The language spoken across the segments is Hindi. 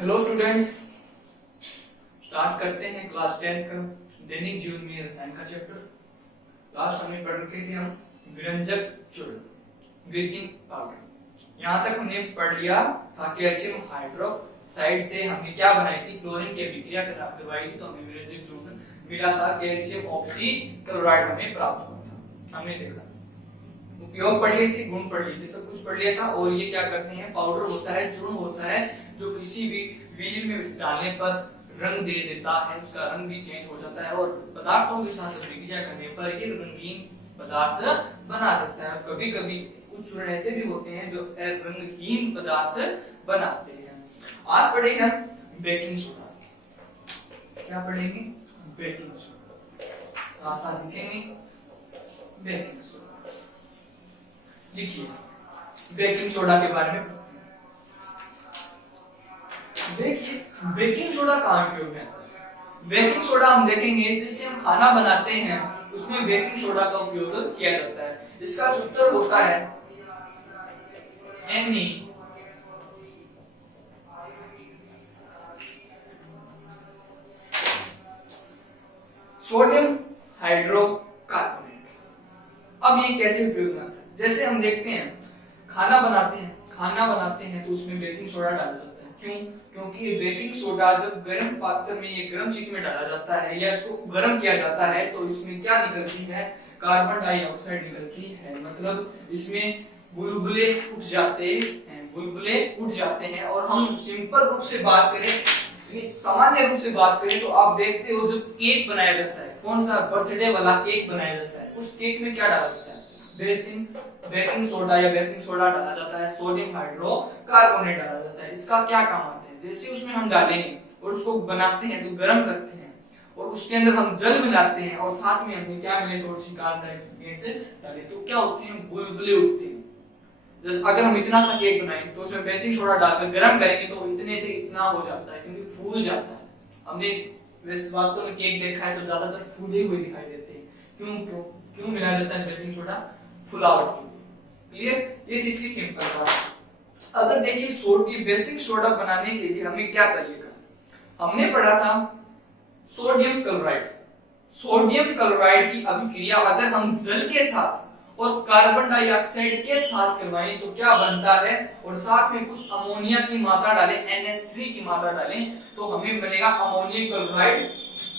हेलो स्टूडेंट्स, स्टार्ट करते हैं क्लास 10 का दैनिक जीवन में रसायन का चैप्टर। लास्ट हमने पढ़ रखे थे हम विरंजक चूर्ण ब्लीचिंग पाउडर। यहाँ तक हमने पढ़ लिया था कैल्शियम हाइड्रोक्साइड से हमने क्या बनाई थी, क्लोरीन की अभिक्रिया करवाई थी, तो हमें विरंजक चूर्ण मिला था। कैल्शियम ऑक्सीक्लोराइड हमें प्राप्त हुआ था। हमने देखा उपयोग पढ़ लिए थे, गुण पढ़ लिए थे, सब कुछ पढ़ लिया था। और ये क्या करते हैं, पाउडर होता है, चूर्ण होता है, जो किसी भी व्हील में डालने पर रंग दे देता है, उसका रंग भी चेंज हो जाता है और पदार्थों के साथ अभिक्रिया करने पर ये रंगीन पदार्थ बना देता है। कभी कभी कुछ चूर्ण ऐसे भी होते हैं जो रंगहीन पदार्थ बनाते हैं। आज पढ़ेंगे हम बेकिंग सोडा। क्या पढ़ेंगे? Baking soda. साथ साथ लिखेंगे बेकिंग सोडा। लिखिए बेकिंग सोडा के बारे में। देखिए बेकिंग सोडा कहाँ उपयोग में आता है। बेकिंग सोडा हम देखेंगे जैसे हम खाना बनाते हैं उसमें बेकिंग सोडा का उपयोग किया जाता है। इसका सूत्र होता है Na सोडियम हाइड्रोकार्बोनेट। अब ये कैसे उपयोग में आता है? जैसे हम देखते हैं खाना बनाते हैं तो उसमें बेकिंग सोडा डाला जाता है। क्यों? क्योंकि बेकिंग सोडा जब गर्म पात्र में या गर्म चीज में डाला जाता है या इसको गर्म किया जाता है तो इसमें क्या निकलती है, कार्बन डाइऑक्साइड निकलती है। मतलब इसमें बुलबुले उठ जाते हैं। और हम सिंपल रूप से बात करें, सामान्य रूप से बात करें तो आप देखते हो जो केक बनाया जाता है, कौन सा बर्थडे वाला केक बनाया जाता है, उस केक में क्या डाला जाता है, बेकिंग सोडा या बेकिंग सोडा डाला जाता है, सोडियम हाइड्रोकार्बोनेट डाला जाता है। इसका क्या काम आता है, जैसे उसमें हम डालेंगे और उसको बनाते हैं तो गर्म करते हैं और उसके अंदर हम जल मिलाते हैं और साथ में हमने क्या मिले, थोड़ी सी कार्बन डाइऑक्साइड गैस डाले तो क्या होते हैं, बुलबुले उठते हैं। जैसे अगर हम इतना सा केक बनाएं तो उसमें बेकिंग सोडा डालकर गर्म करेंगे तो इतने से इतना हो जाता है, क्योंकि फूल जाता है। हमने वास्तव में केक देखा है तो ज्यादातर फूले हुए दिखाई देते हैं। क्यों क्यों क्यों मिलाया जाता है बेकिंग सोडा? फुलावट के लिए। क्लियर? ये थी इसकी सिंपल बात। अगर देखिए सोडियम बेकिंग सोडा बनाने के लिए हमें क्या चाहिएगा, हमने पढ़ा था सोडियम क्लोराइड। सोडियम क्लोराइड की अभिक्रिया अगर हम जल के साथ और कार्बन डाइऑक्साइड के साथ करवाएं तो क्या बनता है, और साथ में कुछ अमोनिया की मात्रा डालें, NH3 की मात्रा डालें तो हमें बनेगा अमोनियम क्लोराइड,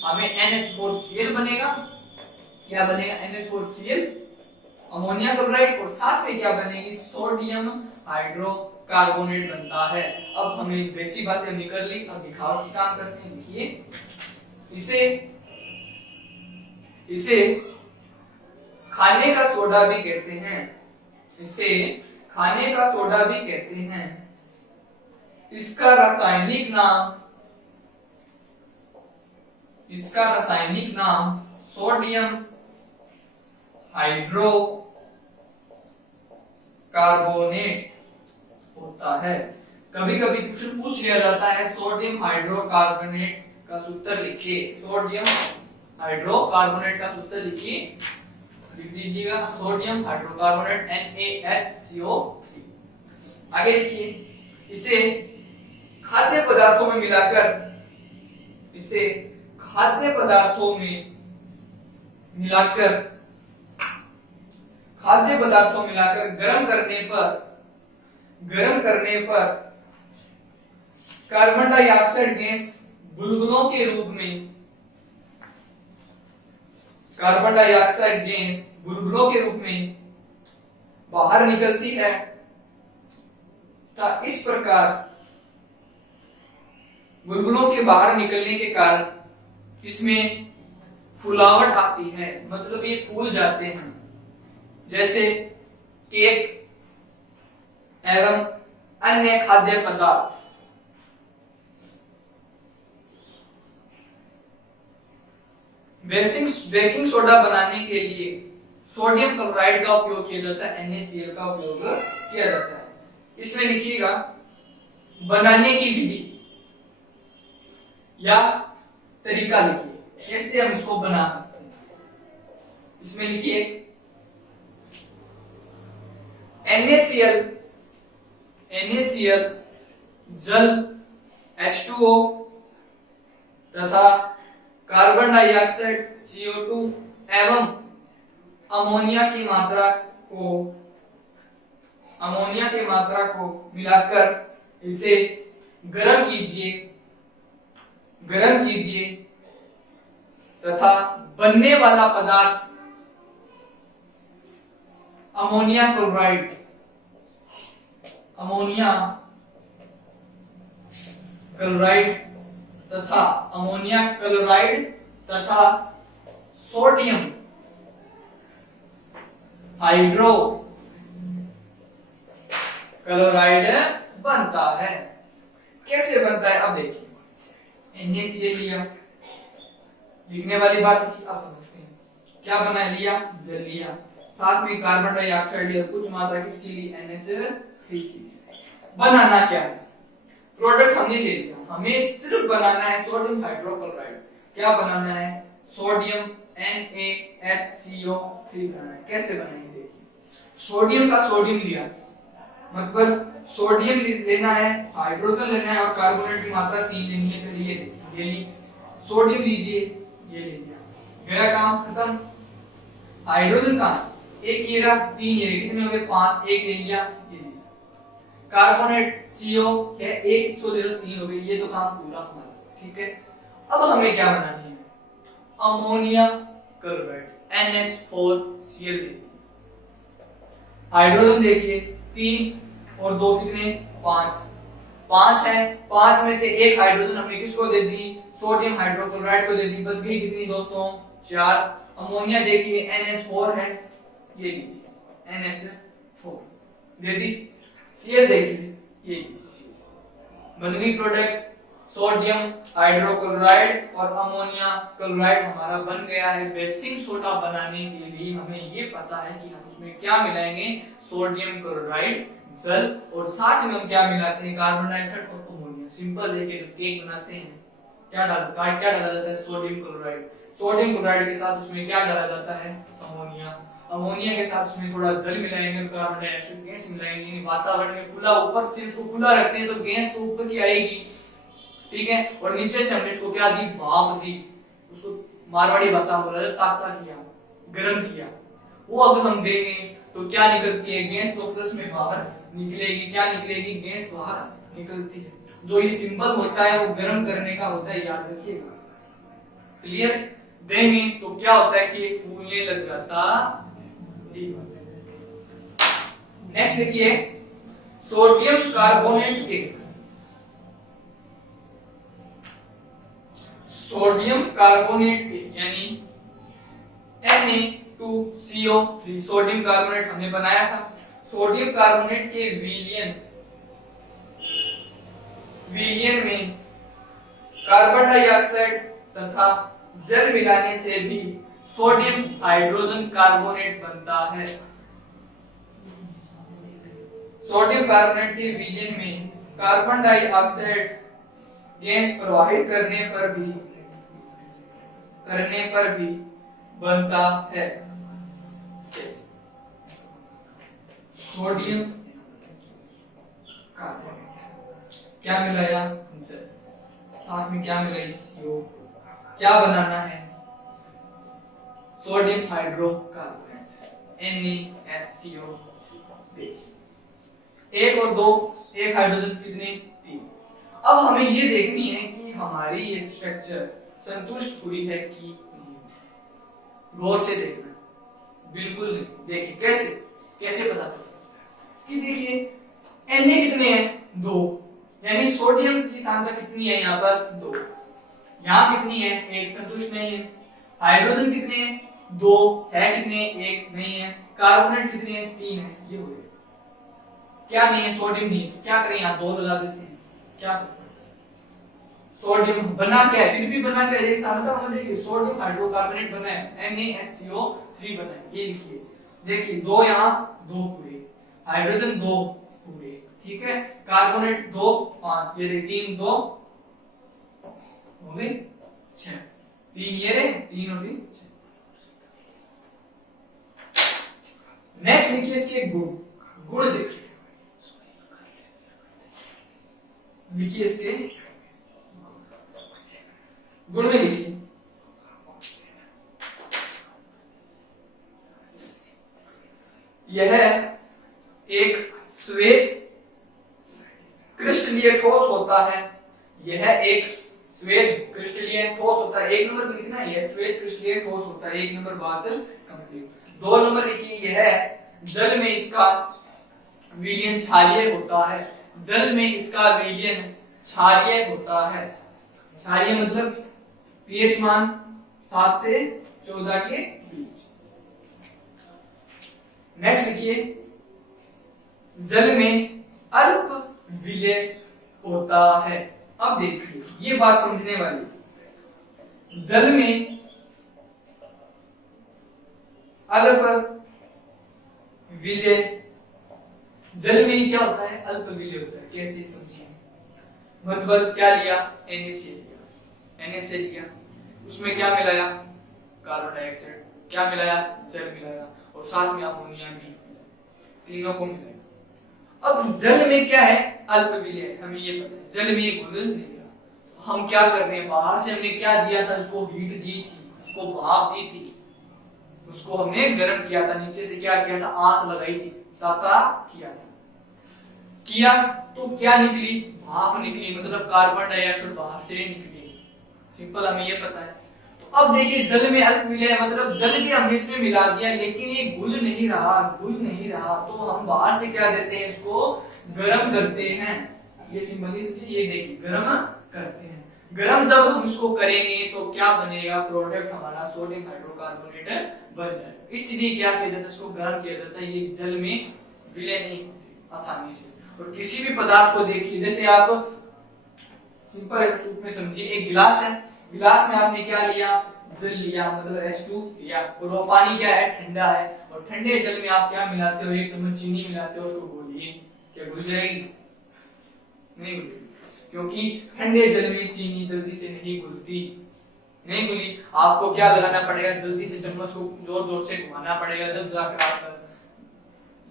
हमें NH4Cl बनेगा। क्या बनेगा? NH4Cl अमोनिया क्लोराइड, और साथ में क्या बनेगी, सोडियम हाइड्रोकार्बोनेट बनता है। अब हमें बेसिक बातें हमने कर ली, अब दिखावटी काम करते हैं। देखिए इसे खाने का सोडा भी कहते हैं, इसे खाने का सोडा भी कहते हैं। इसका रासायनिक नाम सोडियम हाइड्रो कार्बोनेट होता है। कभी कभी क्वेश्चन पूछ लिया जाता है सोडियम हाइड्रोकार्बोनेट का सूत्र लिखिए। सोडियम हाइड्रोकार्बोनेट का सूत्र लिखिए, लिख दीजिएगा सोडियम हाइड्रोकार्बोनेट NaHCO3। आगे लिखिए इसे खाद्य पदार्थों में मिलाकर गरम करने पर कार्बन डाइऑक्साइड गैस बुलबुलों के रूप में बाहर निकलती है। इस प्रकार बुलबुलों के बाहर निकलने के कारण इसमें फुलावट आती है, मतलब ये फूल जाते हैं। जैसे केक एवं अन्य खाद्य पदार्थ। बेकिंग सोडा बनाने के लिए सोडियम क्लोराइड का उपयोग किया जाता है, NaCl का उपयोग किया जाता है। इसमें लिखिएगा बनाने की विधि या तरीका लिखिए, कैसे हम इसको बना सकते हैं। इसमें लिखिए NaCl जल H2O तथा कार्बन डाइऑक्साइड CO2 एवं अमोनिया की मात्रा को मिलाकर इसे गर्म कीजिए तथा बनने वाला पदार्थ अमोनिया क्लोराइड तथा सोडियम हाइड्रोक्लोराइड बनता है। कैसे बनता है अब देखिए, NaCl लिया, लिखने वाली बात की आप समझते हैं, क्या बना लिया, जल लिया, साथ में कार्बन डाइऑक्साइड लिया, कुछ मात्रा किसकी ली, NH3 की। बनाना क्या है, प्रोडक्ट हमने ले लिया, हमें सिर्फ बनाना है सोडियम हाइड्रोक्लोराइड। क्या बनाना है, सोडियम NaHCO3 बनाना है। कैसे बनाएंगे देखिए, सोडियम का सोडियम लिया, मतलब सोडियम लेना है, हाइड्रोजन लेना है और कार्बोनेट की मात्रा 3 लेनी है। फिर ये ली, सोडियम लीजिए, ये ले लिया, गया काम खत्म। हाइड्रोजन कहां, एक ये रहा, 3 ये रहे, कितने हो गए 5, एक ले लिया, ये लिया। कार्बोनेट CO है, एक इसको ले लो, 3 हो गए, ये तो काम पूरा हमारा। ठीक है, अब हमें क्या बनानी है, अमोनिया क्लोराइड NH4Cl। हाइड्रोजन देखिए 3 और 2 कितने, 5 है, 5 में से एक हाइड्रोजन हमने किसको दे दी, सोडियम हाइड्रोक्लोराइड को दे दी, बच गई कितनी दोस्तों, 4। अमोनिया देखिए NH4 है, ये लीजिए NH4 दे दी। Cl देखिए, ये लीजिए, बन गई प्रोडक्ट, सोडियम हाइड्रोक्लोराइड और अमोनिया क्लोराइड हमारा बन गया है। बेसिक सोडा बनाने के लिए हमें ये पता है कि हम उसमें क्या मिलाएंगे, सोडियम क्लोराइड, जल, और साथ में हम क्या मिलाते हैं, कार्बन डाइऑक्साइड और अमोनिया। सिंपल देखिए, जब केक बनाते हैं क्या डाला जाता है, सोडियम क्लोराइड, सोडियम क्लोराइड के साथ उसमें क्या डाला जाता है, अमोनिया, अमोनिया के साथ उसमें थोड़ा जल मिलाएंगे, कार्बन डाइऑक्साइड गैस मिलाएंगे। वातावरण में खुला, ऊपर से इसको खुला रखते हैं तो गैस तो ऊपर की आएगी, ठीक है, और नीचे से हमने इसको क्या दी, भाप दी, उसको मारवाड़ी भाषा में बोला जाता है किया, गर्म किया। वो अगर हम देंगे तो क्या निकलती है, गैस तो प्लस में बाहर निकलेगी, क्या निकलेगी, गैस बाहर निकलती है। जो ये सिंबल होता है वो गर्म करने का होता है, याद रखिएगा। क्लियर, देंगे तो क्या होता है कि फूलने लग जाता। नेक्स्ट देखिए, sodium carbonate cake, sodium carbonate यानी Na2CO3, सोडियम कार्बोनेट हमने बनाया था। सोडियम कार्बोनेट के विलयन में कार्बन डाइऑक्साइड तथा जल मिलाने से भी सोडियम हाइड्रोजन कार्बोनेट बनता है। सोडियम कार्बोनेट के विलयन में कार्बन डाइऑक्साइड गैस प्रवाहित करने पर भी बनता है। सोडियम कार्बोनेट क्या मिलाया, जल, साथ में क्या मिलाई, CO। क्या बनाना है, सोडियम हाइड्रोकार्बोनेट NaHCO3। एक और 2, एक हाइड्रोजन कितने, 3। अब हमें ये देखनी है कि हमारी ये स्ट्रक्चर संतुष्ट हुई है कि नहीं। गौर से देखना, बिल्कुल नहीं। देखिए कैसे पता चलता कि देखिए Na कितने हैं, 2, यानी सोडियम की सांद्रता कितनी है यहाँ पर, 2। यहाँ कितनी है, 1, संतुष्ट नहीं है। हाइड्रोजन कितने हैं, 2 है, कितने, 1 नहीं है। कार्बोनेट कितने हैं, 3 है। ये हो गया, क्या नहीं है, सोडियम नहीं है। क्या करें, यहाँ 2 लगा देते हैं। क्या सोडियम बना क्या है, फिर भी बना क्या है, देखिए सांद्रता में देखिए, सोडियम हाइड्रोकार्बोनेट बना है, NaSCO3 बना है। ये लिखिए, देखिए 2 यहाँ, 2 पूरे, हाइड्रोजन 2 पूरे, ठीक है, कार्बोनेट 2, 5, ये देखिए 3, 2 हो गए 6, 3 ये रहे, 3 और 3 6। नेक्स्ट लिखिए इसके गुण देखिए, लिखिए इसके गुण में लिखिए, यह एक श्वेत क्रिस्टलीय ठोस होता है, यह एक श्वेत क्रिस्टलीय ठोस होता है। एक नंबर लिखना है, यह श्वेत क्रिस्टलीय ठोस होता है, एक नंबर बात कंप्लीट। 2 नंबर लिखिए, यह जल में इसका विलयन क्षारीय होता है, जल में इसका विलयन क्षारीय होता है। क्षारीय मतलब पीएच मान 7 से 14 के बीच। नेक्स्ट लिखिए, जल में अल्प विलय होता है। अब देखिए ये बात समझने वाली, जल में अल्प विलय, जल में क्या होता है, अल्प विलय होता है। कैसे समझिए, मतलब क्या लिया, NaCl लिया, NaCl लिया, उसमें क्या मिलाया, कार्बन डाइऑक्साइड, क्या मिलाया, जल मिलाया, और साथ में अमोनिया भी, तीनों को मिलाया। अब जल में क्या है, अल्प विलय, हमें ये पता है, जल में ये घुल नहीं रहा। हम क्या कर रहे हैं, बाहर से हमने क्या दिया था, उसको हीट दी थी, उसको भाप दी थी, उसको हमने गर्म किया था, नीचे से क्या किया था, आंच लगाई थी, ताता किया था, किया तो क्या निकली, भाप निकली, मतलब कार्बन डाइऑक्साइड बाहर से निकली। सिंपल, हमें ये पता है। तो अब देखिए जल में अल्प विलय मतलब जल भी हमने इसमें मिला दिया, लेकिन ये घुल नहीं रहा, घुल नहीं रहा, तो हम बाहर से क्या देते हैं, इसको गर्म करते हैं। ये सिंपली ये देखिए गर्म करते हैं। गर्म जब हम इसको करेंगे तो क्या बनेगा, प्रोडक्ट हमारा सोडियम हाइड्रोकार्बोनेट बन जाएगा। इसलिए क्या किया जाता है, इसको गर्म किया जाता है, ये जल में विलय नहीं होते आसानी से। और किसी भी पदार्थ को देखिए, जैसे आप सिंपल रूप में समझिए, एक गिलास है, गिलास में आपने क्या लिया, जल लिया, मतलब H2 लिया, और वो पानी क्या है, ठंडा है, और ठंडे जल में आप क्या मिलाते हो, 1 चम्मच चीनी मिलाते हो, उसको घोलिए, क्या घुल जाएगी, नहीं घुलेगी, क्योंकि ठंडे जल में चीनी जल्दी से नहीं घुलती, नहीं घुली। आपको क्या लगाना पड़ेगा, जल्दी से चम्मच को जोर जोर से घुमाना पड़ेगा, जब जाकर आप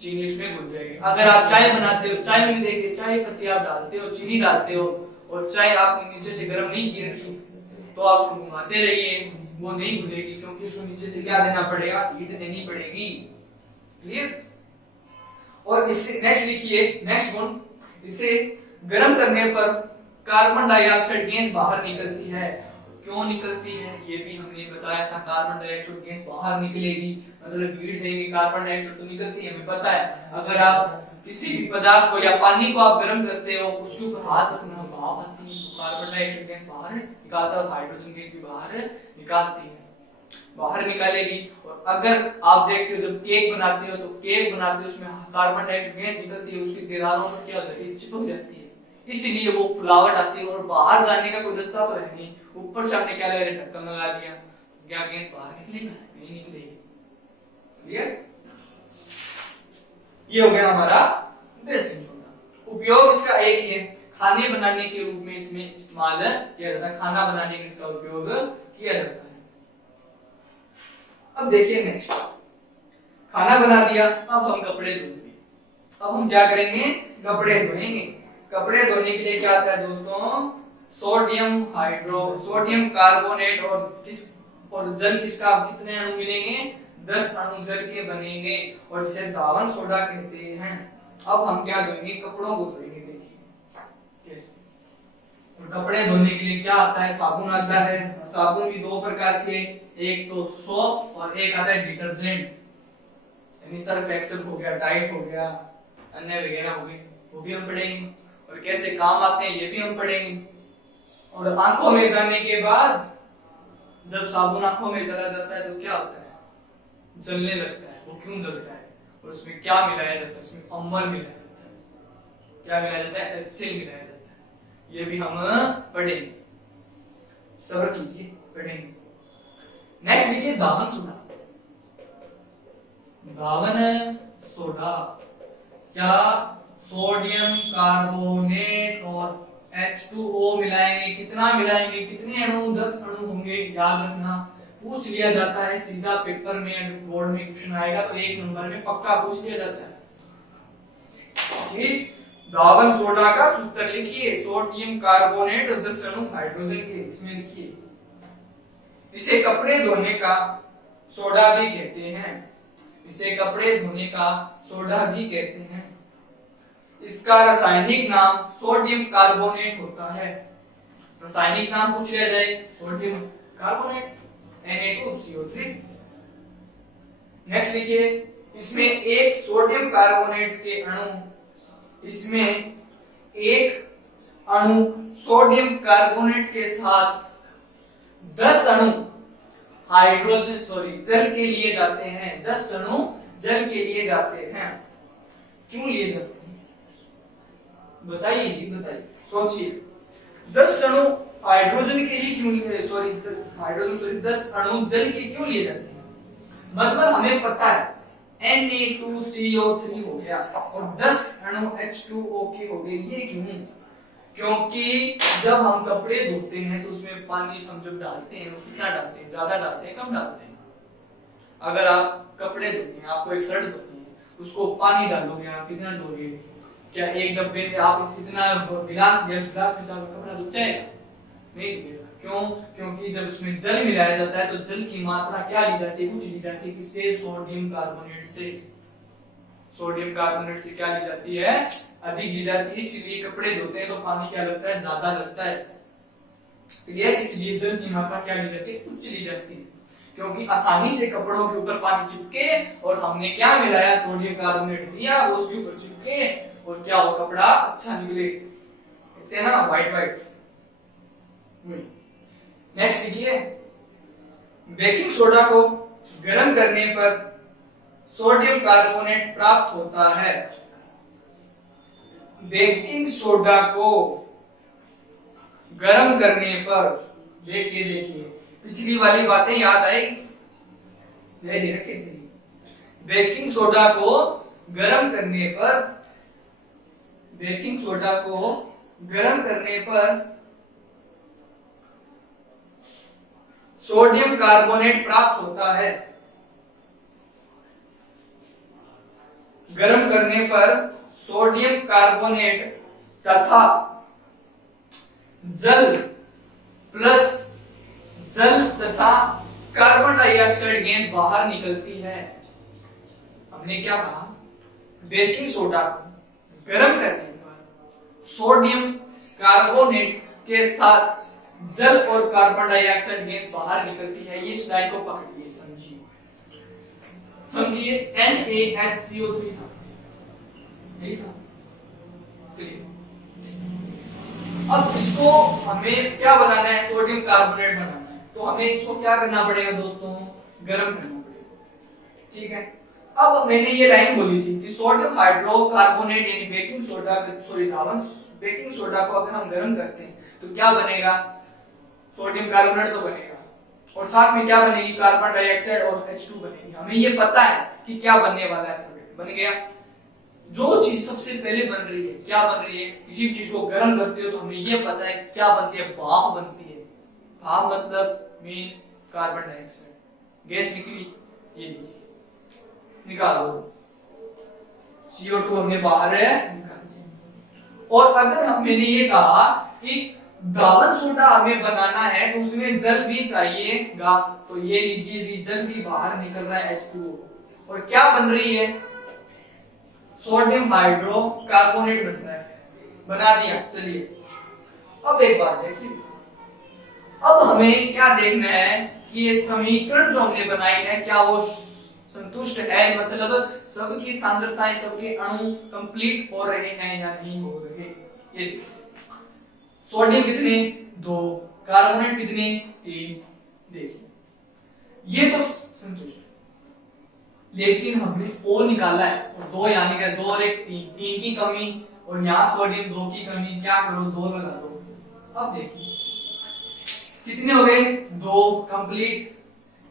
चीनी उसमें घुल जाएगी। अगर आप चाय बनाते हो, चाय में भी देखिए, चाय पत्ती आप डालते हो, चीनी डालते हो, और चाय आपने नीचे से गर्म नहीं की रखी, तो आप उसको घुमाते रहिए, वो नहीं घुलेगी, क्योंकि उसको नीचे से क्या देना पड़ेगा, हीट देनी पड़ेगी। क्लियर। और इससे नेक्स्ट लिखिए, नेक्स्ट गुण, इसे गर्म करने पर कार्बन डाइऑक्साइड गैस बाहर निकलती है। क्यों निकलती है, ये भी हमने बताया था, कार्बन डाइऑक्साइड गैस बाहर निकलेगी, मतलब हीट देंगे, कार्बन डाइऑक्साइड तो निकलती है, हमें पता है। अगर आप किसी भी पदार्थ को या पानी को आप गर्म करते हो, उसके ऊपर हाथ रखना, भाप आती है, कार्बन डाइऑक्साइड गैस बाहर निकालता है, हाइड्रोजन गैस भी बाहर निकालती है, बाहर निकालेगी। और अगर आप देखते हो, जब केक बनाते हो, तो केक बनाते हो, उसमें कार्बन डाइऑक्साइड गैस निकलती है, उसकी दीवारों पर क्या होती है, चिपक जाती है, इसलिए वो फुलावट आती है, और बाहर जाने का कोई रास्ता तो है नहीं। ऊपर से हमने क्या लगा, ढक्कन लगा दिया, क्या गैस बाहर निकलेगी, नहीं निकलेगी। क्लियर। ये हो गया हमारा बेसिक सोडा। उपयोग इसका एक ही है, खाने बनाने के रूप में इसमें इस्तेमाल किया जाता है, खाना बनाने में इसका उपयोग किया जाता है। अब देखिए नेक्स्ट, खाना बना दिया, अब हम कपड़े धोएंगे। अब हम क्या करेंगे, कपड़े धोएंगे। कपड़े धोने के लिए क्या आता है दोस्तों, सोडियम कार्बोनेट और जल किसका, कितने अणु मिलेंगे, 10 अणु जल के बनेंगे, और जिसे दावन सोडा कहते हैं। अब हम क्या धोएंगे, कपड़ों को धोएंगे। देखिए कैसे, और कपड़े धोने के लिए क्या आता है, साबुन आता है। साबुन भी 2 प्रकार के, एक तो सोप और एक आता है डिटर्जेंट, यानी सर्फ एक्सेल हो गया, टाइड हो गया, अन्य वगैरह हो गए, वो भी हम पढ़ेंगे, और कैसे काम आते हैं ये भी हम पढ़ेंगे। और आंखों में जाने के बाद, जब साबुन आंखों में चला जाता है तो क्या होता है, जलने लगता है। वो क्यों जलता है, और उसमें क्या मिलाया जाता है, उसमें अम्ल मिलाया जाता है, क्या मिलाया जाता है, HCl मिलाया जाता है। ये भी हम पढ़ेंगे, सब्र कीजिए, पढ़ेंगे। नेक्स्ट लिखिए दावन सोडा। दावन सोडा क्या, सोडियम कार्बोनेट और H2O मिलाएंगे। कितना मिलाएंगे, कितने अणु, 10 अणु होंगे, याद रखना। पूछ लिया जाता है सीधा पेपर में, अगर बोर्ड में क्वेश्चन आएगा तो 1 नंबर में पक्का पूछ लिया जाता है। ठीक, दावन सोडा का सूत्र लिखिए, सोडियम कार्बोनेट और 10 अणु हाइड्रोजन के, इसमें लिखिए इसे कपड़े धोने का सोडा भी कहते हैं। इसे कपड़े धोने का सोडा भी कहते हैं। इसका रासायनिक नाम सोडियम कार्बोनेट होता है। रासायनिक नाम पूछ लिया जाए, सोडियम कार्बोनेट Na2CO3। नेक्स्ट लिखिए, इसमें एक सोडियम कार्बोनेट के अणु इसमें एक अणु सोडियम कार्बोनेट के साथ 10 अणु जल के लिए जाते हैं। 10 अणु जल के लिए जाते हैं। क्यों लिए जाते हैं बताइए जी, बताइए, सोचिए। 10 अणु हाइड्रोजन के लिए क्यों लिए, 10 अणु जल के क्यों लिए जाते हैं? मतलब हमें पता है Na2CO3 हो गया और 10 अणु H2O के हो गए। ये क्यों? क्योंकि जब हम कपड़े धोते हैं तो उसमें पानी हम जब डालते हैं वो कितना डालते हैं? ज्यादा डालते हैं, कम डालते हैं? अगर आप कपड़े धोते हैं, आपको एक शर्ट धोनी है, उसको पानी डालोगे, आप कितना धोगे? क्या एक डब्बे में आप कितना गिलास लिया, उस गिलास के साथ कपड़ा धुल जाएगा? नहीं धुलेगा। क्यों? क्योंकि जब उसमें जल मिलाया जाता है तो जल की मात्रा क्या ली जाती है? कुछ ली जाती है, किससे? सोडियम कार्बोनेट से। सोडियम कार्बोनेट से क्या ली जाती है? अधिक ली जाती है। इसलिए कपड़े धोते हैं तो पानी क्या लगता है? ज्यादा लगता है। क्लियर? इसलिए जल की मात्रा क्या ली जाती है? उच्च ली जाती है, क्योंकि आसानी से कपड़ों के ऊपर पानी चिपके और हमने क्या मिलाया? सोडियम कार्बोनेट दिया, वो उसके ऊपर चिपके और क्या वो कपड़ा अच्छा निकले, कहते हैं ना व्हाइट व्हाइट। नेक्स्ट लिखिए, बेकिंग सोडा को गर्म करने पर सोडियम कार्बोनेट प्राप्त होता है। बेकिंग सोडा को गर्म करने पर, देखिए पिछली वाली बातें याद आएगी, ध्यान रखिए। बेकिंग सोडा को गर्म करने पर, बेकिंग सोडा को गर्म करने पर सोडियम कार्बोनेट प्राप्त होता है। गर्म करने पर सोडियम कार्बोनेट तथा जल तथा कार्बन डाइऑक्साइड गैस बाहर निकलती है। हमने क्या कहा? बेकिंग सोडा को गर्म करने पर सोडियम कार्बोनेट के साथ जल और कार्बन डाइऑक्साइड गैस बाहर निकलती है। ये स्लाइड को पकड़िए, समझिए। NaHCO3 था, यही था। अब इसको हमें क्या बनाना है? सोडियम कार्बोनेट बनाना है। तो हमें इसको क्या करना पड़ेगा दोस्तों? गर्म करना पड़ेगा। ठीक है। अब मैंने ये लाइन बोली थी कि सोडियम हाइड्रोकार्बोनेट यानी बेकिंग सोडा, बेकिंग सोडा को अगर हम गर्म करते हैं तो क्या बनेगा? सोडियम कार्बोनेट तो बनेगा और साथ में क्या बनेगी? कार्बन डाइऑक्साइड और H2 बनेगी। हमें ये पता है कि क्या बनने वाला है, प्रोडक्ट बन गया। जो चीज सबसे पहले बन रही है, क्या बन रही है? किसी चीज को गर्म करते हो तो हमें ये पता है क्या बनती है? भाप बनती है। भाप मतलब मीन कार्बन डाइऑक्साइड गैस निकली, ये लीजिए निकालो। CO2 हमने बाहर है, निकाल दिया। और अगर मैंने ये कहा कि गावन सोडा हमें बनाना है तो उसमें जल भी चाहिएगा, तो ये लीजिए भी जल भी बाहर निकल रहा है H2O। और क्या बन रही है? सोडियम हाइड्रोकार्बोनेट बन रहा है। बना दिया। चलिए अब एक बात देखिए, अब हमें क्या देखना है कि ये समीकरण जो हमने बनाई है क्या वो संतुष्ट है? मतलब सबकी सांद्रताएं, सबके अणु कंप्लीट हो रहे हैं या नहीं हो रहे। ये सोडियम कितने? 2, कार्बोनेट कितने? 3। देखिए ये तो संतुष्ट, लेकिन हमने O निकाला है और 2 यानी कि 2 और 1 3 की कमी, और यहाँ सोडियम 2 की कमी। क्या करो? 2 लगा दो। अब देखिए कितने हो गए? 2 कंप्लीट।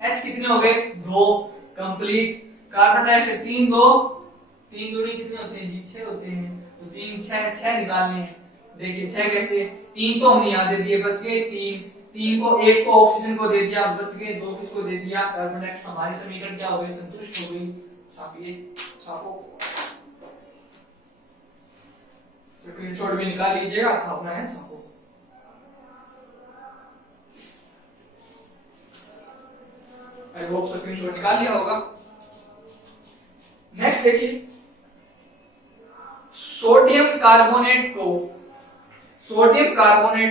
H कितने हो गए? 2 कंप्लीट। कार्बन डाइऑक्साइड 3 दूनी कितने होते हैं जी? 6 होते हैं। तो 3 6 निकालने हैं। देखिए 6 कैसे? 3 तो हमने यहाँ दे दिए, बच गए 3 को, 1 को ऑक्सीजन को दे दिया, बच गए 2 किसको दे दिया? Carbon dioxide. हमारी समीकरण क्या हो गई? संतुष्ट हो गई। छापिए, छापो, स्क्रीनशॉट भी निकाल लीजिएगा, छापना है, छापो। आई होप स्क्रीनशॉट निकाल लिया होगा। नेक्स्ट देखिए, सोडियम कार्बोनेट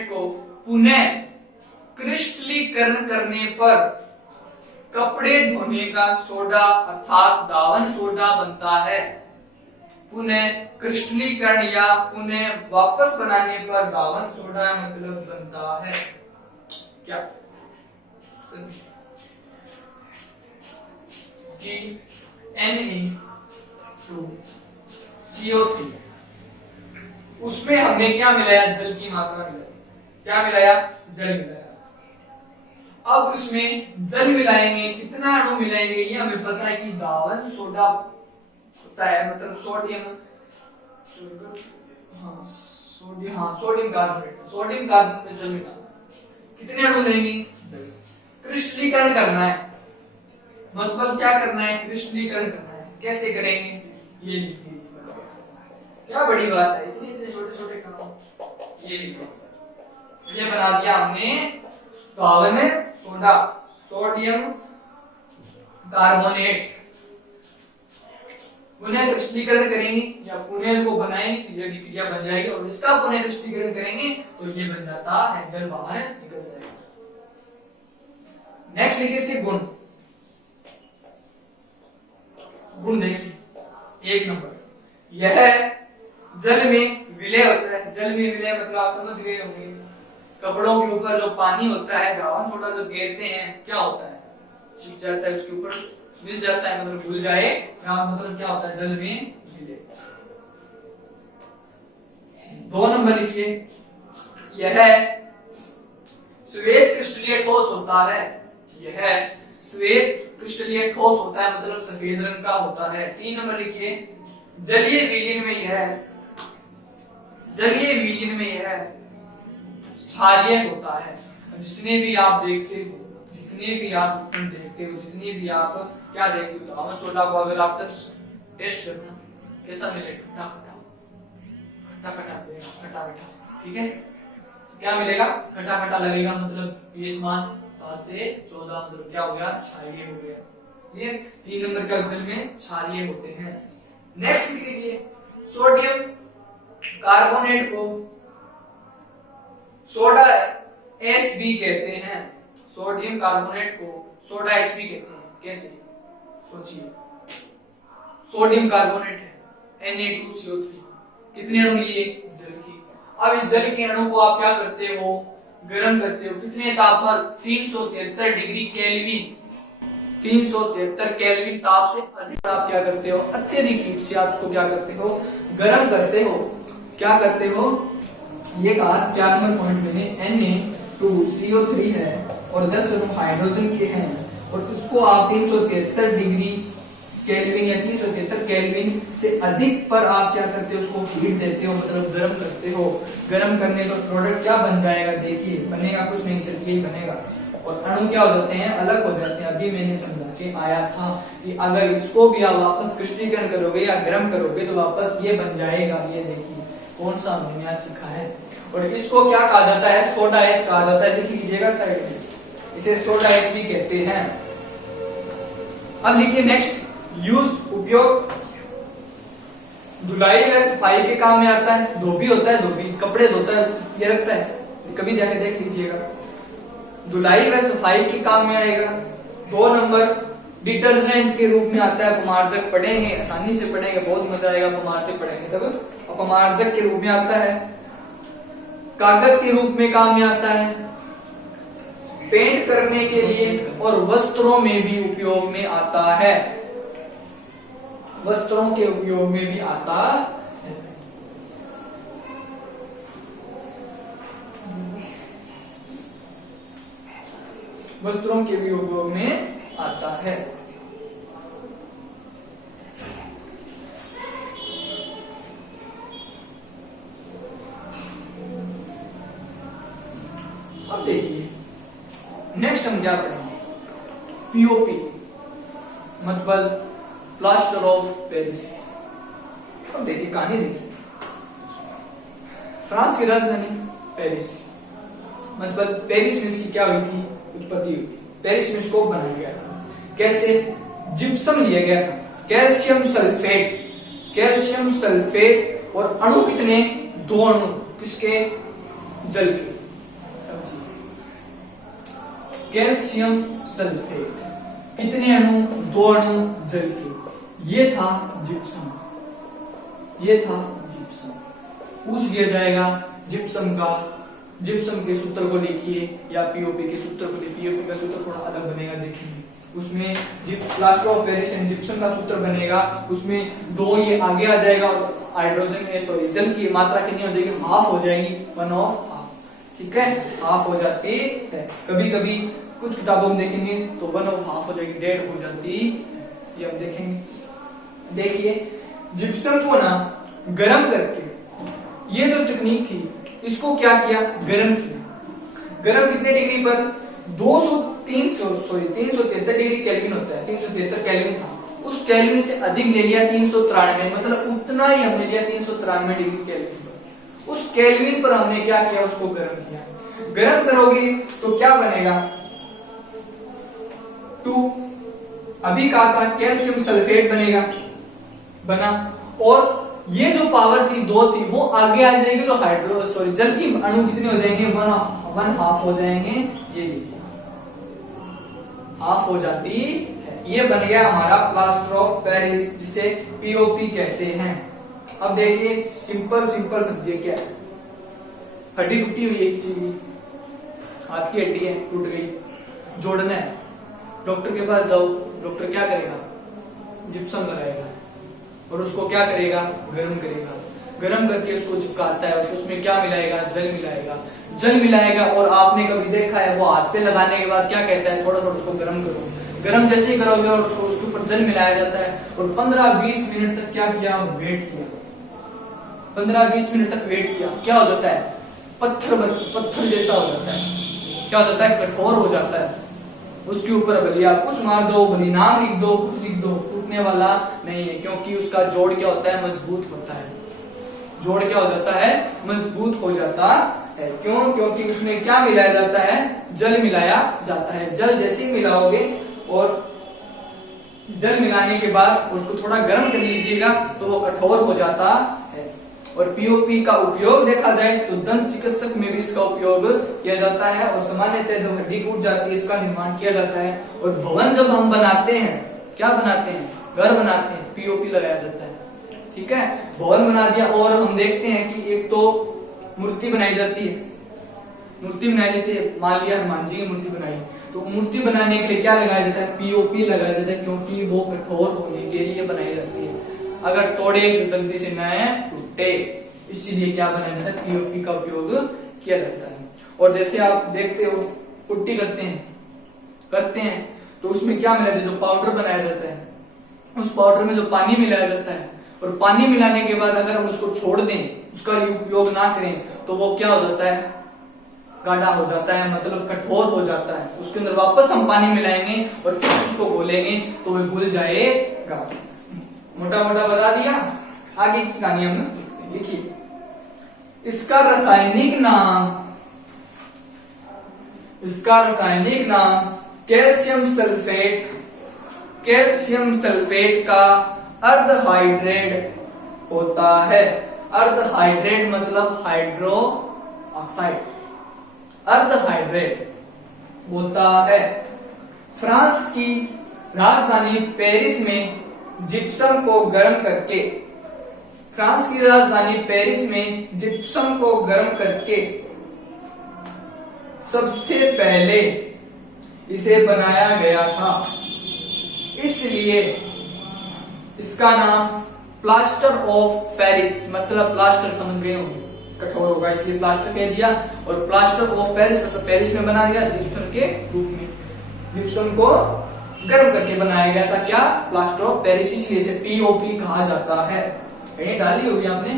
को पुनः क्रिस्टलीकरण करने पर कपड़े धोने का सोडा अर्थात दावन सोडा बनता है। पुनः क्रिस्टलीकरण या पुनः वापस बनाने पर दावन सोडा मतलब बनता है क्या? Na2CO3, उसमें हमने क्या मिलाया? जल की मात्रा मिलाई। क्या मिलाया? जल मिलाया। अब उसमें जल मिलाएंगे, कितना अणु मिलाएंगे ये हमें पता है कि दावन सोडा होता है, मतलब सोडियम कार्बोनेट में जल मिलाना। कितने अणु लेंगे? 10। क्रिस्टलीकरण करना है, मतलब क्या करना है? क्रिस्टलीकरण करना है। कैसे करेंगे? ये लिख दीजिए। क्या बड़ी बात है, इतने इतने छोटे छोटे काम। ये लिखो, ये बना दिया हमने दावन सोडा, सोडियम कार्बोनेट। पुनः क्रिस्टलीकरण करेंगे या पुनः को बनाएंगे तो ये विक्रिया बन जाएगी, और इसका पुनः क्रिस्टलीकरण करेंगे तो ये बन जाता है, जल बाहर निकल जाएगा। नेक्स्ट देखिए इसके गुण। गुण देखिए, 1 नंबर, यह जल में विलय होता है। जल में विलय मतलब आप समझ गए होंगे, कपड़ों के ऊपर जो पानी होता है, दावन सोडा जो गिरते हैं, क्या होता है? चिप जाता है, उसके ऊपर मिल जाता है, मतलब घुल जाए, मतलब क्या होता है? जल में विलय। 2 नंबर लिखिए, यह श्वेत क्रिस्टलीय ठोस होता है। यह श्वेत क्रिस्टलीय ठोस होता है, मतलब सफेद रंग का होता है। 3 नंबर लिखिए, जलीय विलीन में यह क्षारीय होता है। जितने भी आप देखते हो, जितने भी आप क्या देखते हो, दावन सोडा को अगर आप टेस्ट करना, कैसा मिलेगा? खट्टा, ठीक है? क्या मिलेगा? खट्टा खट्टा लगेगा, मतलब पीएच मान 7 से 14, मतलब क्या हो गया? क्षारीय हो गया। ये 3 नंबर का जल में क्षारीय होते हैं। नेक्स्ट लिख लीजिए, सोडियम कार्बोनेट को सोडा एस भी कहते हैं। सोडियम कार्बोनेट को सोडा एस भी कहते हैं। कैसे? सोचिए, सोडियम कार्बोनेट है, Na2CO3, कितने अणु लिए? जल की। अब इस जल के अणु को आप क्या करते हो? गर्म करते हो। कितने ताप पर? 373 डिग्री केल्विन। 373 केल्विन ताप से अधिक आप क्या करते हो? अत्यधिक हीट से आप उसको क्या करते हो? गर्म करते हो। क्या करते हो? ये कहा 4 नंबर पॉइंट में Na2CO3 है और 10 अणु हाइड्रोजन के हैं, और उसको आप 373 डिग्री केल्विन या 373 केल्विन से अधिक पर आप क्या करते हो? उसको हीट देते हो, मतलब गर्म करते हो। गर्म करने पर प्रोडक्ट क्या बन जाएगा? देखिए, बनेगा कुछ नहीं, सिर्फ यही बनेगा, और अणु क्या हो जाते हैं? अलग हो जाते हैं। अभी मैंने समझा के आया था कि अगर इसको भी आप वापस क्रिस्टलीकरण करोगे या गर्म करोगे तो वापस ये बन जाएगा। ये देखिए, कौन सा हमने यहाँ सीखा है। और इसको क्या कहा जाता है? सोडा एस कहा जाता है। लिख लीजिएगा साइड में, इसे सोडा एस भी कहते हैं। अब लिखिए नेक्स्ट, यूज उपयोग, धुलाई व सफाई के काम में आता है। धोबी होता है, धोबी कपड़े धोता है, ये रखता है, कभी जाके देख लीजिएगा। धुलाई व सफाई के काम में आएगा। 2 नंबर, डिटर्जेंट के रूप में आता है। अपमार्जक पढ़ेंगे, आसानी से पढ़ेंगे, बहुत मजा आएगा। अपमार्जक पढ़ेंगे तब। अपमार्जक के रूप में आता है। कागज के रूप में काम में आता है। पेंट करने के लिए और वस्त्रों में भी उपयोग में आता है। वस्त्रों के उपयोग में भी आता है। वस्त्रों के भी उपयोग में आता है। अब देखिए नेक्स्ट हम क्या पढ़ेंगे? पीओपी मतलब प्लास्टर ऑफ पेरिस। अब देखिए कहानी देखिए, फ्रांस की राजधानी पेरिस, मतलब पेरिस में इसकी क्या हुई थी? उत्पत्ति हुई थी। पेरिस में इसको बनाया गया था। कैसे? जिप्सम लिया गया था, कैल्शियम सल्फेट और अणु कितने? 2 अणु, किसके? जल के। समझिए, कैल्शियम सल्फेट कितने अणु? 2 अणु जल के। ये था जिप्सम, पूछ दिया जाएगा जिप्सम के सूत्र को लिखिए या पीओपी के सूत्र को लिखिए। पीओपी का सूत्र थोड़ा अलग बनेगा, देखेंगे उसमें plaster of Paris and gypsum का सूत्र बनेगा, उसमें 2 ये आगे आ जाएगा और हाइड्रोजन जल की मात्रा कितनी हो जाएगी? हाफ हो जाएगी, 1/2। ठीक है, हाफ हो जाती है। कभी कभी कुछ किताबों में देखेंगे तो 1/2 हो जाएगी, 1.5 हो जाती, ये हम देखेंगे। देखिए जिप्सम को ना गरम करके, ये जो तकनीक थी इसको क्या किया? गरम किया। गरम कितने डिग्री पर? 373 डिग्री केल्विन होता है, 373 केल्विन था, उस केल्विन से अधिक ले लिया 393, मतलब उतना ही हमने लिया 393 डिग्री केल्विन पर। उस केल्विन पर हमने क्या किया? उसको गर्म किया। गर्म करोगे तो क्या बनेगा? 2, अभी कहा था कैल्शियम सल्फेट बना, और ये जो पावर थी 2 थी वो आगे आ जाएगी तो जल की अणु कितने हो जाएंगे? 1/2 हो जाएंगे। ये लीजिए, हाफ हो जाती है। ये बन गया हमारा प्लास्टर ऑफ पेरिस, जिसे पीओपी कहते हैं। अब देखिए सिंपल समझिए क्या है। हड्डी टूटी हुई है किसी की, हाथ की हड्डी है, टूट गई, जोड़ना है, डॉक्टर के पास जाओ, डॉक्टर क्या करेगा? जिप्सम लगाएगा और उसको क्या करेगा? गर्म करेगा। गर्म करके उसको चिपकाता है, उसमें क्या मिलाएगा? जल मिलाएगा। और आपने कभी देखा है वो हाथ पे लगाने के बाद क्या कहता है? थोड़ा उसको गर्म करो। गर्म जैसे ही करोगे और उसके ऊपर जल मिलाया जाता है, और 15-20 मिनट तक क्या किया? वेट किया। 15-20 मिनट तक वेट किया, क्या हो जाता है? पत्थर जैसा हो जाता है। क्या हो जाता है? कठोर हो जाता है। उसके ऊपर भले आप कुछ मार दो, भले नाम लिख दो, कुछ लिख दो, टूटने वाला नहीं है, क्योंकि उसका जोड़ क्या होता है? मजबूत होता है। जोड़ क्या हो जाता है? मजबूत हो जाता है। क्यों? क्योंकि उसमें क्या मिलाया जाता है? जल मिलाया जाता है। जल जैसे ही मिलाओगे और जल मिलाने के बाद उसको थोड़ा गर्म कर लीजिएगा तो वो कठोर हो जाता है। और पीओपी का उपयोग देखा जाए तो दंत चिकित्सक में भी इसका उपयोग किया जाता है, और सामान्यतः जब हड्डी टूट जाती है इसका निर्माण किया जाता है। और भवन जब हम बनाते हैं, क्या बनाते हैं? घर बनाते हैं, पीओपी लगाया जाता है। ठीक है, भवन बना दिया, और हम देखते हैं कि एक तो मूर्ति बनाई जाती है, मान लिया हनुमान जी की मूर्ति बनाई, तो मूर्ति बनाने के लिए क्या लगाया जाता है? पीओपी लगाया जाता है, क्योंकि वो कठोर होने के लिए बनाई जाती है। अगर तोड़े तो जल्दी से न टूटे, इसीलिए क्या बनाया जाता है? पीओपी का उपयोग किया जाता है। और जैसे आप देखते हो पुट्टी करते हैं तो उसमें क्या मिलाते हैं? जो पाउडर बनाया जाता है, उस पाउडर में जो पानी मिलाया जाता है, और पानी मिलाने के बाद अगर हम उसको छोड़ दें, उसका उपयोग ना करें, तो वो क्या हो जाता है? गाढ़ा हो जाता है, मतलब कठोर हो जाता है। उसके अंदर वापस हम पानी मिलाएंगे और फिर उसको घोलेंगे तो वो घुल जाएगा। मोटा बता दिया। आगे की कहानी हम लिखिए। इसका रासायनिक नाम कैल्शियम सल्फेट का अर्धहाइड्रेट होता है। अर्धहाइड्रेट मतलब हाइड्रो ऑक्साइड, अर्धहाइड्रेट होता है। फ्रांस की राजधानी पेरिस में जिप्सम को गर्म करके सबसे पहले इसे बनाया गया था, इसलिए इसका नाम प्लास्टर ऑफ पेरिस, मतलब प्लास्टर समझ गए होंगे, कठोर होगा इसलिए प्लास्टर कह दिया, और प्लास्टर ऑफ पेरिस मतलब पेरिस में बना दिया जिप्सम के रूप में। जिप्सम को गर्म करके बनाया गया था, क्या? प्लास्टर ऑफ पेरिस, इसलिए इसे पीओपी कहा जाता है। कहीं डाली होगी आपने,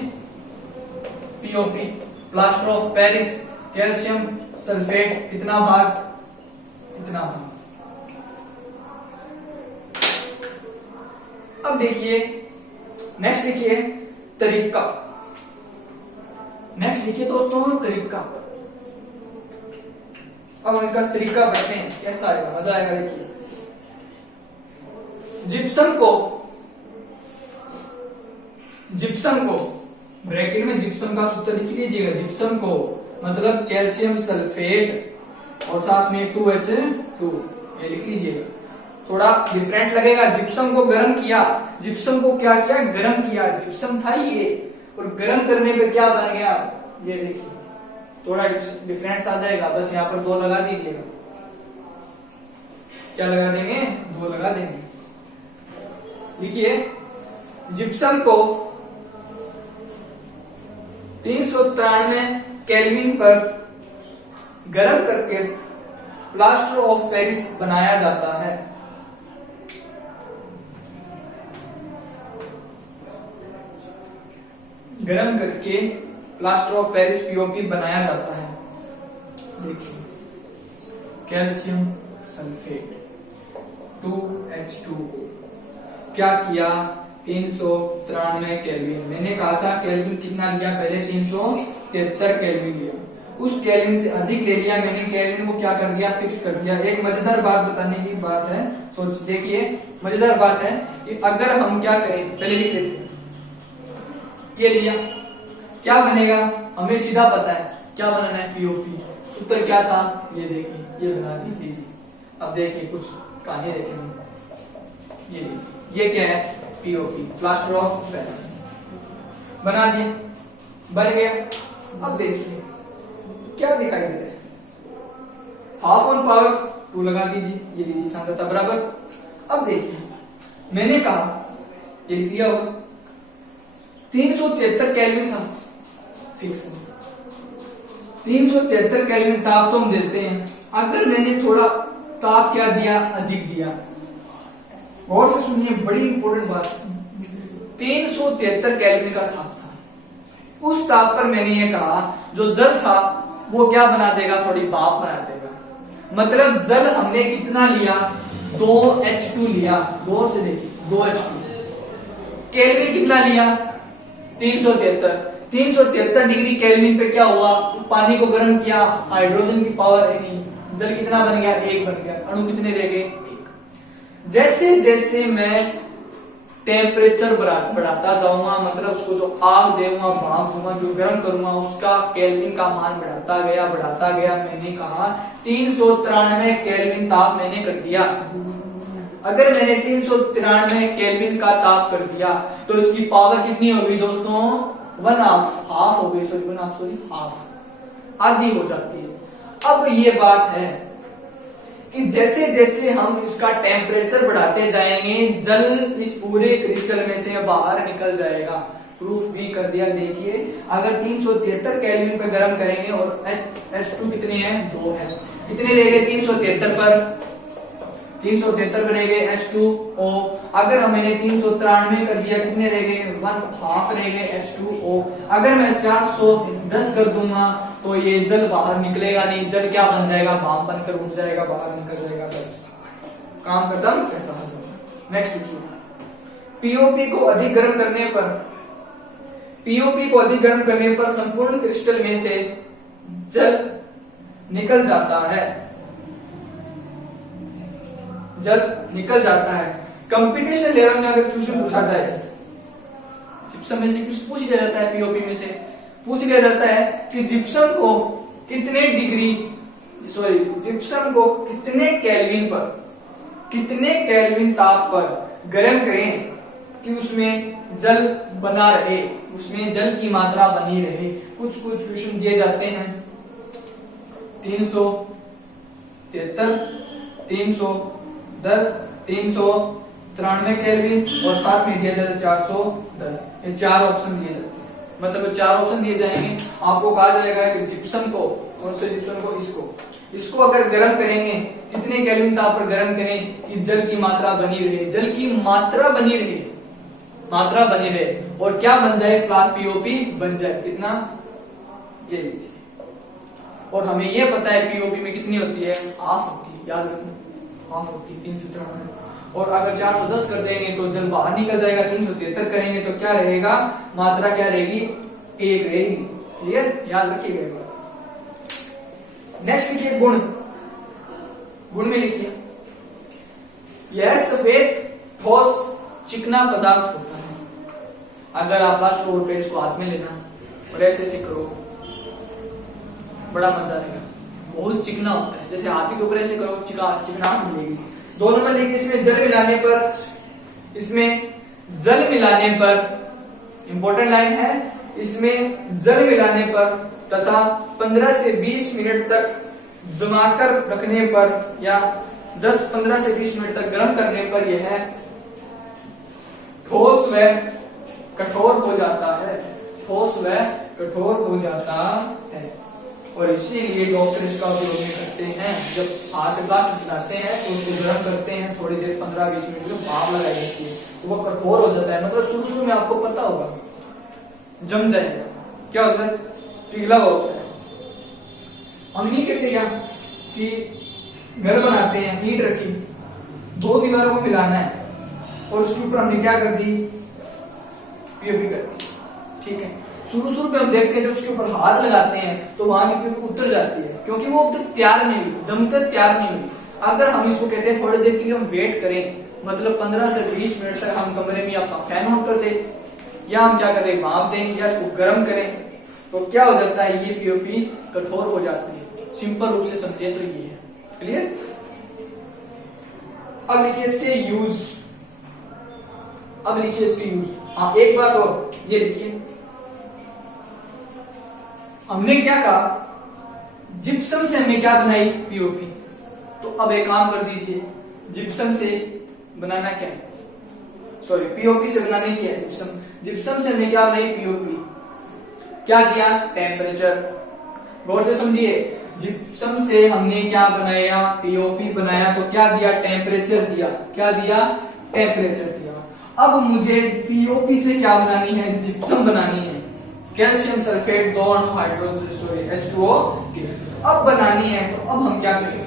POP, plaster of Paris, calcium sulphate, कितना भाग? अब देखिए नेक्स्ट लिखिए तरीका। दोस्तों तरीका। अब हम इसका तरीका पढ़ते हैं, कैसा आएगा? मजा आएगा। देखिए जिप्सम को ब्रैकेट में जिप्सम का सूत्र लिख लीजिएगा। जिप्सम को मतलब कैल्शियम सल्फेट और साथ में 2H2 ये लिख लीजिएगा। थोड़ा डिफरेंट लगेगा। जिप्सम को गर्म किया, जिप्सम को क्या किया, गर्म किया। जिप्सम था ये, और गर्म करने पे क्या बन गया, ये देखिए थोड़ा डिफरेंस आ जाएगा। बस यहाँ पर 2 लगा दीजिएगा। क्या लगा देंगे, 2 लगा देंगे। लिखिए जिप्सम को 393 केल्विन पर गर्म करके प्लास्टर ऑफ पेरिस बनाया जाता है। गर्म करके प्लास्टर ऑफ पेरिस पीओपी बनाया जाता है। देखिए कैल्शियम सल्फेट 2H2 क्या किया, 393 केल्विन। मैंने कहा था केल्विन कितना लिया, पहले 373 केल्विन लिया। उस केल्विन से अधिक ले लिया मैंने। केल्विन को क्या कर दिया, फिक्स कर दिया। एक मजेदार बात बताने की बात है, सोच देखिए मजेदार बात है कि अगर हम क्या करें, पहले लिख लेते हैं। ये लिया, क्या बनेगा, हमें सीधा पता है क्या बनाना है, पीओपी। सूत्र क्या था, ये देखिए, ये बना दीजिए। अब देखिए कुछ कहानी देखेंगे। ये लीजिए, ये क्या है, पीओपी प्लास्टर ऑफ पेरिस बना दिया, बन गया। अब देखिए क्या दिखाई दे रहा है, हाफ ऑन पावर 2 लगा दीजिए। ये लीजिए सांद्रता बराबर। अब देखिए मैंने कहा ये लिख दिया होगा 373 केल्विन था, फिक्स 373 केल्विन ताप तो हम देते हैं। अगर मैंने थोड़ा ताप क्या दिया, अधिक दिया, गौर से सुनिए बड़ी इंपॉर्टेंट बात, 373 केल्विन का ताप था। उस ताप पर मैंने ये कहा जो जल था वो क्या बना देगा, थोड़ी भाप बना देगा। मतलब जल हमने कितना लिया, 2H2 लिया। गौर से देखिए 2H2। केल्विन कितना लिया, 373 डिग्री केल्विन पे क्या हुआ, पानी को गर्म किया, हाइड्रोजन की पावर है नहीं, जल कितना बन गया, 1 बन गया। अणु कितने रह गए, 1। जैसे जैसे मैं टेम्परेचर बढ़ाता जाऊंगा, मतलब उसको जो आग देऊंगा, भाप दूंगा, जो गर्म करूंगा, उसका केल्विन का मान बढ़ाता गया। मैंने कहा 393 केल्विन ताप मैंने कर दिया। अगर मैंने 393 केल्विन का ताप कर दिया तो इसकी पावर कितनी होगी दोस्तों, 1 हाफ हो गई, हाफ, आधी हो जाती है। अब ये बात है कि जैसे जैसे हम इसका टेम्परेचर बढ़ाते जाएंगे, जल इस पूरे क्रिस्टल में से बाहर निकल जाएगा। प्रूफ भी कर दिया। देखिए अगर 373 केल्विन पर गर्म करेंगे और H2 कितने हैं, 2 है, कितने रह गए 373 पर, 373 पर रह गए H2O। अगर मैंने 393 कर दिया, कितने रह गए, 1 हाफ रह गए H2O। अगर मैं 410 कर दूंगा तो ये जल बाहर निकलेगा नहीं, जल क्या बन जाएगा, भाप बनकर उठ जाएगा, बाहर निकल जाएगा, बस काम खत्म। ऐसा हो जाएगा। नेक्स्ट देखिए, पीओपी को अधिक गर्म करने पर संपूर्ण क्रिस्टल में से जल निकल जाता है। कंपटीशन लेवल में अगर क्वेश्चन पूछा जाए, जिप्सम में से कुछ पूछ लिया जाता है, पीओपी में से पूछ लिया जाता है कि जिप्सम को कितने केल्विन ताप पर गर्म करें कि उसमें जल बना रहे, उसमें जल की मात्रा बनी रहे। कुछ क्वेश्चन दिए जाते हैं 373, 310, 393 केल्विन और साथ में दिया जाता है 410। ये 4 ऑप्शन दिए जाते हैं, मतलब 4 ऑप्शन दिए जाएंगे। आपको कहा जाएगा कि जिप्सम को, कौन से जिप्सम को, इसको अगर गर्म करेंगे, कितने केल्विन ताप पर गर्म करें कि जल की मात्रा बनी रहे, जल की मात्रा बनी रहे और क्या बन जाए, पीओपी बन जाए। कितना, ये लीजिए। और हमें ये पता है पीओपी में कितनी होती है, हाफ होती है, याद रखना, हाफ होती है 393। और अगर 410 कर देंगे तो जल बाहर निकल जाएगा। 373 करेंगे तो क्या रहेगा, मात्रा क्या रहेगी, 1 रहेगी। क्लियर, याद रखिएगा। नेक्स्ट लिखिए गुण में लिखिए, यह सफेद ठोस चिकना पदार्थ होता है। अगर आप प्लास्टर ऑफ पेरिस को हाथ में लेना और ऐसे ऐसे करो, बड़ा मजा आएगा। बहुत चिकना होता है, जैसे हाथी के ऊपर ऐसे करो चिकनाहट मिलेगी। 2 नंबर लिखिए, इसमें जल मिलाने पर इंपॉर्टेंट लाइन है, इसमें जल मिलाने पर तथा 15 से 20 मिनट तक जमाकर रखने पर या 10-15 से 20 मिनट तक गर्म करने पर यह ठोस व कठोर हो जाता है। ठोस व कठोर हो जाता है और इसीलिए डॉक्टर इसका उपयोग करते हैं। जब हाथ ग्लास चलाते हैं तो उसको गर्म करते हैं, थोड़ी देर 15-20 मिनट में भाप लगाई जाती है तो वो कठोर हो जाता है। मतलब शुरू में आपको पता होगा जम जाएगा, क्या होता है, पिघला होता है। हम नहीं कहते क्या कि घर बनाते हैं, ईंट रखी, 2 दीवारों को मिलाना है और उसके ऊपर हमने क्या कर दी, पीओपी कर दी, ठीक है। शुरू में हम देखते हैं जब उसके ऊपर हाथ लगाते हैं तो वहां की पीओपी उतर जाती है, क्योंकि वो अब तक तैयार नहीं हुई, जमकर तैयार नहीं हुई। अगर हम इसको कहते हैं थोड़ी देर के लिए हम वेट करें, मतलब 15 से 20 मिनट तक हम कमरे में अपना फैन ऑन कर दें या हम क्या करें, भाप दें या इसको गर्म करें, तो क्या हो जाता है, ये पीओपी कठोर हो जाती है। सिंपल रूप से समझे तो ये है, क्लियर। अब लिखिए इसके यूज, हाँ एक बात और ये लिखिए, हमने क्या कहा, जिप्सम से हमने क्या बनाई, पीओपी। तो अब एक काम कर दीजिए, जिप्सम से बनाना क्या है, सॉरी पीओपी से बनाने क्या है, जिप्सम से हमने क्या बनाई, पीओपी। क्या दिया, टेम्परेचर। गौर से समझिए, जिप्सम से हमने क्या बनाया, पीओपी बनाया, तो क्या दिया, टेम्परेचर दिया। क्या दिया, टेम्परेचर दिया। अब मुझे पीओपी से क्या बनानी है, जिप्सम बनानी है, कैल्शियम सल्फेट 2 हाइड्रोजन H2O। अब बनानी है तो अब हम क्या करेंगे,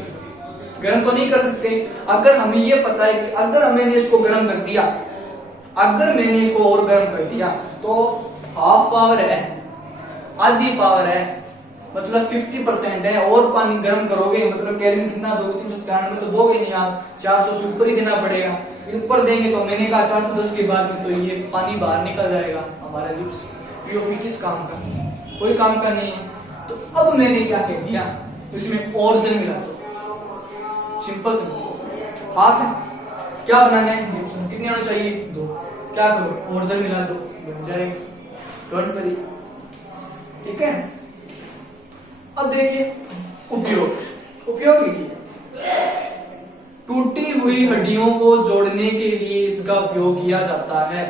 गर्म तो नहीं कर सकते। अगर हमें ये पता है कि अगर मैंने इसको गर्म कर दिया, अगर मैंने इसको और गर्म कर दिया तो हाफ पावर है, आधी पावर है, मतलब 50% है। और पानी गर्म करोगे मतलब केल्विन कितना दोगे, 393 तो दोगे नहीं आप, 400 से ऊपर ही देना पड़ेगा। ऊपर देंगे तो मैंने कहा 410 के बाद में तो ये पानी बाहर निकल जाएगा। हमारा जिप्स पीओपी किस काम का, कोई काम का नहीं है। तो अब मैंने क्या कह दिया, इसमें और जल मिला दो, सिंपल सिंपल हाफ है। क्या बनाना है, जिप्सम कितने होना चाहिए, 2। क्या करो, और जल मिला दो, बन जाएगा, डोंट वरी, ठीक है। अब देखिए उपयोग लिखिए, टूटी हुई हड्डियों को जोड़ने के लिए इसका उपयोग किया जाता है।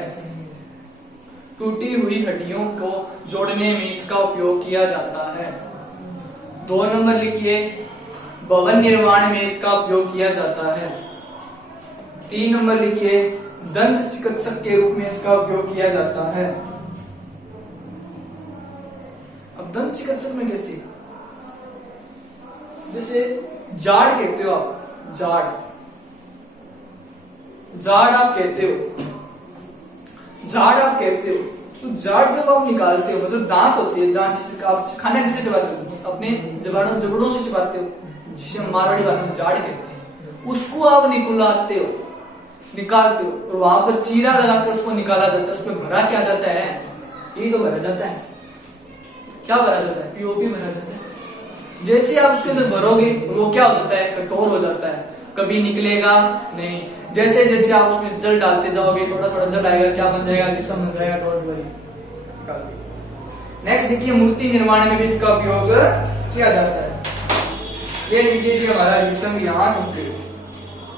टूटी हुई हड्डियों को जोड़ने में इसका उपयोग किया जाता है। 2 नंबर लिखिए, भवन निर्माण में इसका उपयोग किया जाता है। 3 नंबर लिखिए, दंत चिकित्सक के रूप में इसका उपयोग किया जाता है। अब दंत चिकित्सक में कैसे, जैसे जाड़ कहते हो आप, जाड़ आप कहते हो, तो जाड़ जब आप निकालते हो, मतलब दांत होती है, दांत जिसे आप खाना किसे चबाते हो, अपने जबड़ों से चबाते हो, जिसे हम मारवाड़ी भाषा में जाड़ कहते हैं। उसको आप निकालते हो और वहां पर चीरा लगाकर उसको निकाला जाता है। उसमें भरा क्या जाता है, यही तो भरा जाता है, क्या भरा जाता है, पीओपी भरा जाता है। जैसे आप उसके अंदर भरोगे वो क्या हो जाता है, कठोर हो जाता है, कभी निकलेगा नहीं। जैसे जैसे आप उसमें जल डालते जाओगे, थोड़ा थोड़ा जल आएगा, क्या बन जाएगा, जिप्सम बन जाएगा, डोंट वरी। नेक्स्ट देखिए, मूर्ति निर्माण में भी इसका उपयोग किया जाता है। ये लीजिए कि हमारा जिप्सम यहाँ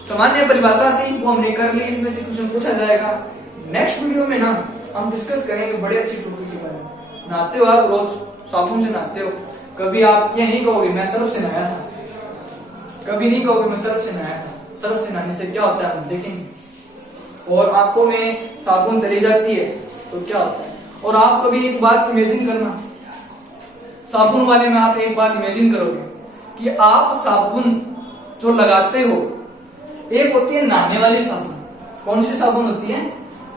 सामान्य परिभाषा थी, वो हमने कर ली, इसमें से क्वेश्चन पूछा जाएगा। नेक्स्ट वीडियो में ना हम डिस्कस करेंगे बड़े अच्छी टॉपिक के बारे में। नहाते हो आप रोज, साबुन से नहाते हो, कभी आप ये नहीं कहोगे मैं सर्फ से नहाया था, कभी नहीं कहोगे मैं सर्फ से नहाया था। सर्फ से नहाने से क्या होता है हम देखेंगे। और आंखों में साबुन चली जाती है तो क्या होता है। और आप कभी एक बात इमेजिन करना, साबुन वाले में आप एक बात इमेजिन करोगे कि आप साबुन जो लगाते हो, एक होती है नहाने वाली साबुन। कौन सी साबुन होती है,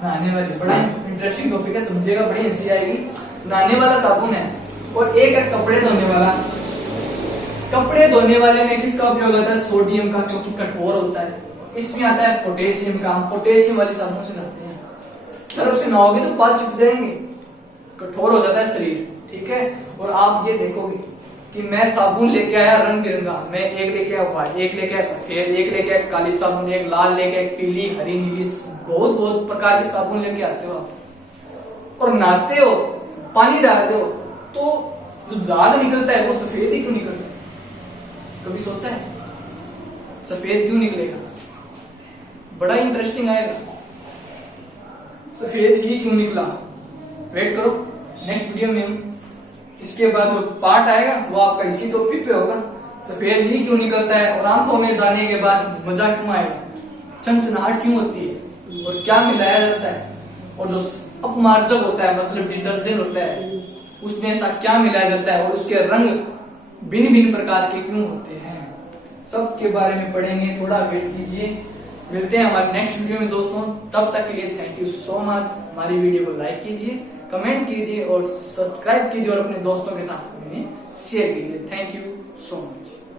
नहाने वाली। बड़ा इंटरेस्टिंग टॉपिक है, समझिएगा, बड़ी हंसी आएगी। नहाने वाला साबुन है और एक है कपड़े धोने वाला। कपड़े धोने वाले में किसका उपयोग होता है, सोडियम का, क्योंकि कठोर होता है। इसमें आता है पोटेशियम का, हम पोटेशियम वाले साबुन से नहाते हैं। सर्फ से नहाओगे तो बाल चिप जाएंगे, कठोर हो जाता है शरीर, ठीक है। और आप ये देखोगे कि मैं साबुन लेके आया रंग बिरंगा, मैं एक लेके आया व्हाइट, एक लेके आया सफेद, एक लेके आया काली साबुन, एक लाल लेके आया, पीली, हरी, नीली, बहुत बहुत प्रकार के साबुन लेके आते हो आप और नहाते हो, पानी डालते हो, तो जो दाग निकलता है वो सफेद ही क्यों निकलता है? कभी सोचा है सफेद क्यों निकलेगा? बड़ा इंटरेस्टिंग आएगा, सफेद ही क्यों निकला। वेट करो नेक्स्ट वीडियो में, इसके बाद जो पार्ट आएगा वो आपका इसी टॉपिक पे होगा, सफेद ही क्यों निकलता है और आंखों में जाने के बाद मजा क्यों आएगा, चमचनाहट क्यों होती है और क्या मिलाया जाता है, और जो अपमार्जक होता है मतलब डिटर्जेंट होता है उसमें ऐसा क्या मिलाया जाता है और उसके रंग भिन्न भिन्न प्रकार के क्यों होते हैं, सब के बारे में पढ़ेंगे। थोड़ा वेट कीजिए, मिलते हैं हमारे नेक्स्ट वीडियो में दोस्तों। तब तक के लिए थैंक यू सो मच। हमारी वीडियो को लाइक कीजिए, कमेंट कीजिए और सब्सक्राइब कीजिए और अपने दोस्तों के साथ शेयर कीजिए। Thank you so much.